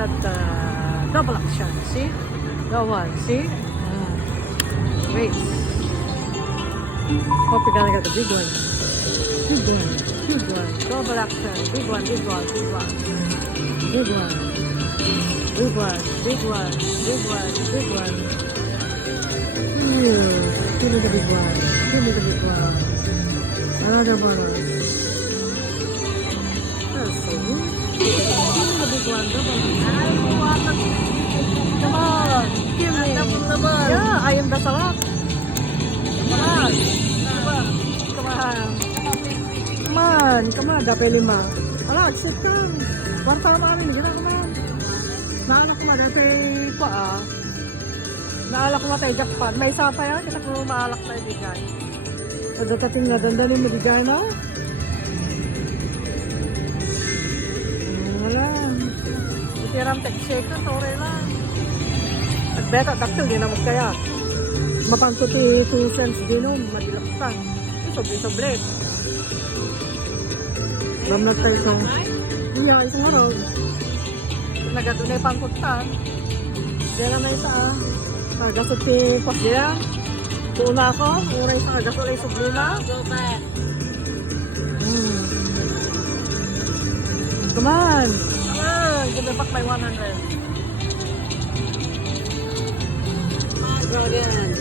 got the double action. See? That one. See? Wait. Hope you're gonna get the big one. Big one. Big one. Double action. Big one. Big one. Big one. Big one. Big one. Big one. Big one. Big one. Give me the big one. Give me the big one. Another bonus. That's so good. Give me the big one. Double. Come on. Give me. Yeah, I am the sarap. Come on. Come on. Come on. Come on. Dapat 5. Ala, sit ka. One time namin. Hindi na, come on. Naalala ko nga dati pa Naalala ko nga tayo jackpot. May isa pa yan. Kasi kung maalak tayo bigay. Pagkatating na ganda rin magigay na. Wala. Itiram tek-shake na. Sorry lang. Nagbeta. Daktil. Di na magkaya. Mapantuti 2 cents din nun. Madilaktan. Soble-soble. Ramnag tayo ito. Iya, isang araw. Nagatunay pangkutan. Diyan naman isa Nagasot si Pas diyan. Tuuna ako. Uray sa nagasot ay sublima. Come on. Come on. Give me back my 100. Go again.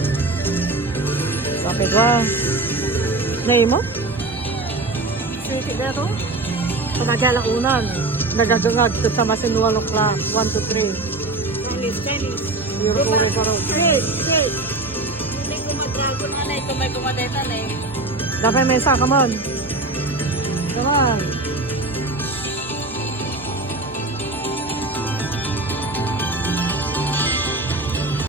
Bakit ba? Nai mo? Sige dito. Pagkagalang unan. Nagagangag sa masinuwalok la 1 to 3. Tennis. Euro ko rin parang. Straight. Hindi ko madragon na ito may kumadeta na eh. Dapat may isa, come on. Come on.